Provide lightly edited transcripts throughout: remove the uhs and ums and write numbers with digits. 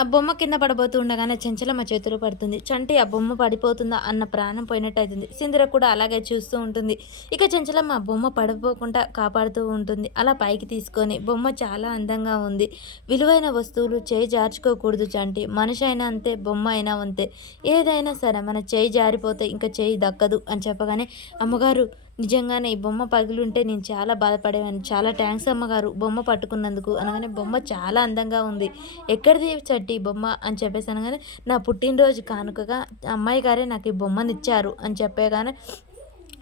ఆ బొమ్మ కింద పడబోతూ ఉండగానే చెంచలమ్మ చేతిలో పడుతుంది. చంటి ఆ బొమ్మ పడిపోతుందా అన్న ప్రాణం పోయినట్టయితుంది. సింధూర కూడా అలాగే చూస్తూ ఉంటుంది. ఇక చెంచలమ్మ ఆ బొమ్మ పడిపోకుండా కాపాడుతూ ఉంటుంది. అలా పైకి తీసుకొని బొమ్మ చాలా అందంగా ఉంది. విలువైన వస్తువులు చేయి జార్చుకోకూడదు చంటి. మనిషి అయినా అంతే, బొమ్మ అయినా అంతే. ఏదైనా సరే మన చేయి జారిపోతే ఇంకా చేయి దక్కదు అని చెప్పగానే, అమ్మగారు నిజంగానే ఈ బొమ్మ పగిలుంటే నేను చాలా బాధపడేవాడిని. చాలా థ్యాంక్స్ అమ్మగారు బొమ్మ పట్టుకున్నందుకు అనగానే, బొమ్మ చాలా అందంగా ఉంది. ఎక్కడిది చట్టి బొమ్మ అని చెప్పేసి అనగానే, నా పుట్టినరోజు కానుకగా అమ్మాయి గారే నాకు ఈ బొమ్మనిచ్చారు అని చెప్పగానే,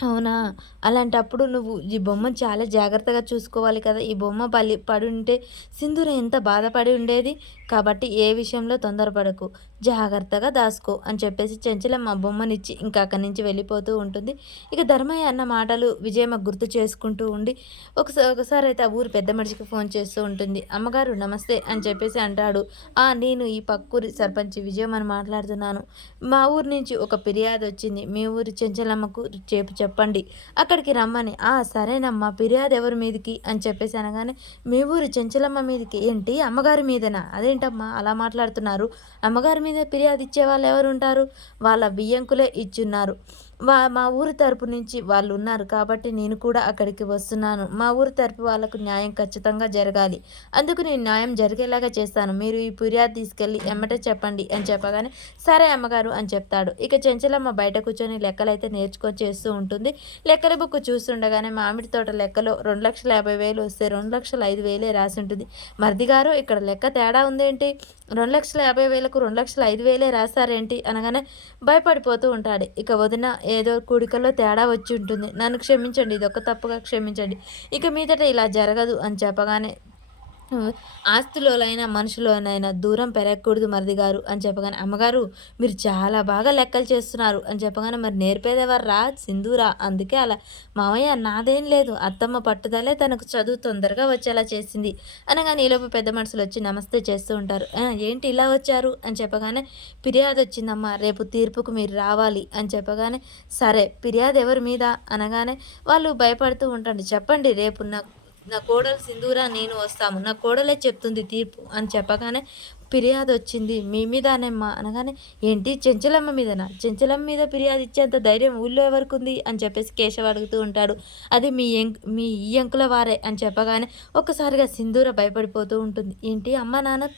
అవునా! అలాంటప్పుడు నువ్వు ఈ బొమ్మను చాలా జాగ్రత్తగా చూసుకోవాలి కదా! ఈ బొమ్మ పడుంటే సింధూర ఎంత బాధపడి ఉండేది. కాబట్టి ఏ విషయంలో తొందరపడకు. జాగ్రత్తగా దాసుకో అని చెప్పేసి చెంచలమ్మ బొమ్మనిచ్చి ఇంకా అక్కడి నుంచి వెళ్ళిపోతూ ఉంటుంది. ఇక ధర్మయ్య అన్న మాటలు విజయమ్మ గుర్తు చేసుకుంటూ ఉండి ఒకసారైతే ఆ ఊరి పెద్ద మనిషికి ఫోన్ చేస్తూ ఉంటుంది. అమ్మగారు నమస్తే అని చెప్పేసి అంటాడు. నేను ఈ పక్కూరి సర్పంచ్ విజయమ్మని మాట్లాడుతున్నాను. మా ఊరు నుంచి ఒక ఫిర్యాదొచ్చింది. మీ ఊరి చెంచలమ్మకు చెప్పండి. అక్కడికి రమ్మని. సరేనమ్మా ఫిర్యాదు ఎవరి మీదికి అని చెప్పేసి అనగానే, మీ ఊరు చెంచలమ్మ మీదికి. ఏంటి అమ్మగారి మీదనా? అదేంటమ్మా అలా మాట్లాడుతున్నారు? అమ్మగారి మీద ఫిర్యాదు ఇచ్చేవాళ్ళు ఎవరుంటారు? వాళ్ళ బియ్యంకులే ఇచ్చున్నారు. మా ఊరు తరపు నుంచి వాళ్ళు ఉన్నారు కాబట్టి నేను కూడా అక్కడికి వస్తున్నాను. మా ఊరు తరపు వాళ్ళకు న్యాయం ఖచ్చితంగా జరగాలి. అందుకు నేను న్యాయం జరిగేలాగా చేస్తాను. మీరు ఈ ఫిర్యాదు తీసుకెళ్ళి ఎమ్మటే చెప్పండి అని చెప్పగానే, సరే అమ్మగారు అని చెప్తాడు. ఇక చెంచలమ్మ బయట కూర్చొని లెక్కలైతే నేర్చుకొని చేస్తూ ఉంటుంది. లెక్కల బుక్ చూస్తుండగానే మామిడి తోట లెక్కలో 2,50,000 వస్తే 2,05,000 రాసి ఉంటుంది. మరిది గారు ఇక్కడ లెక్క తేడా ఉందేంటి? 2,50,000కు 2,05,000 రాశారేంటి అనగానే భయపడిపోతూ ఉంటాడు. ఇక వదిన ఏదో కూడికలో తేడా వచ్చి ఉంటుంది. నన్ను క్షమించండి. ఇదొక్క తప్పుగా క్షమించండి. ఇక మీదట ఇలా జరగదు అని చెప్పగానే, ఆస్తిలోనైనా మనుషులోనైనా దూరం పెరగకూడదు మరిది గారు అని చెప్పగానే, అమ్మగారు మీరు చాలా బాగా లెక్కలు చేస్తున్నారు అని చెప్పగానే, మరి నేర్పేదెవర్రా? సింధూరా. అందుకే అలా. మామయ్య నాదేం లేదు. అత్తమ్మ పట్టుదలే తనకు చదువు తొందరగా వచ్చేలా చేసింది అనగానే, ఈలోపు పెద్ద మనుషులు వచ్చి నమస్తే చేస్తూ ఉంటారు. ఏంటి ఇలా వచ్చారు అని చెప్పగానే, ఫిర్యాదు వచ్చిందమ్మా రేపు తీర్పుకు మీరు రావాలి అని చెప్పగానే, సరే ఫిర్యాదు ఎవరి మీద అనగానే, వాళ్ళు భయపడుతూ ఉంటారు. చెప్పండి రేపు నా కోడలు సింధూర నేను వస్తాము. నా కోడలే చెప్తుంది తీర్పు అని చెప్పగానే, ఫిర్యాదు వచ్చింది మీ మీదనేమ్మా అనగానే, ఏంటి చెంచలమ్మ మీదనా? చెంచలమ్మ మీద ఫిర్యాదు ఇచ్చేంత ధైర్యం ఊళ్ళో ఎవరికుంది అని చెప్పేసి కేశవ అడుగుతూ ఉంటాడు. అది మీ ఈ అంకుల వారే అని చెప్పగానే ఒక్కసారిగా సింధూర భయపడిపోతూ ఉంటుంది. ఏంటి అమ్మ నాన్న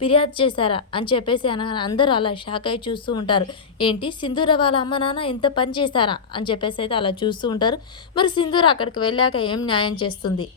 ఫిర్యాదు చేశారా అని చెప్పేసి అనగానే అందరూ అలా షాక్ అయి చూస్తూ ఉంటారు. ఏంటి సింధూర వాళ్ళ అమ్మ నాన్న ఇంత పని చేశారా అని చెప్పేసి అయితే అలా చూస్తూ ఉంటారు. మరి సింధూర అక్కడికి వెళ్ళాక ఏం న్యాయం చేస్తుంది?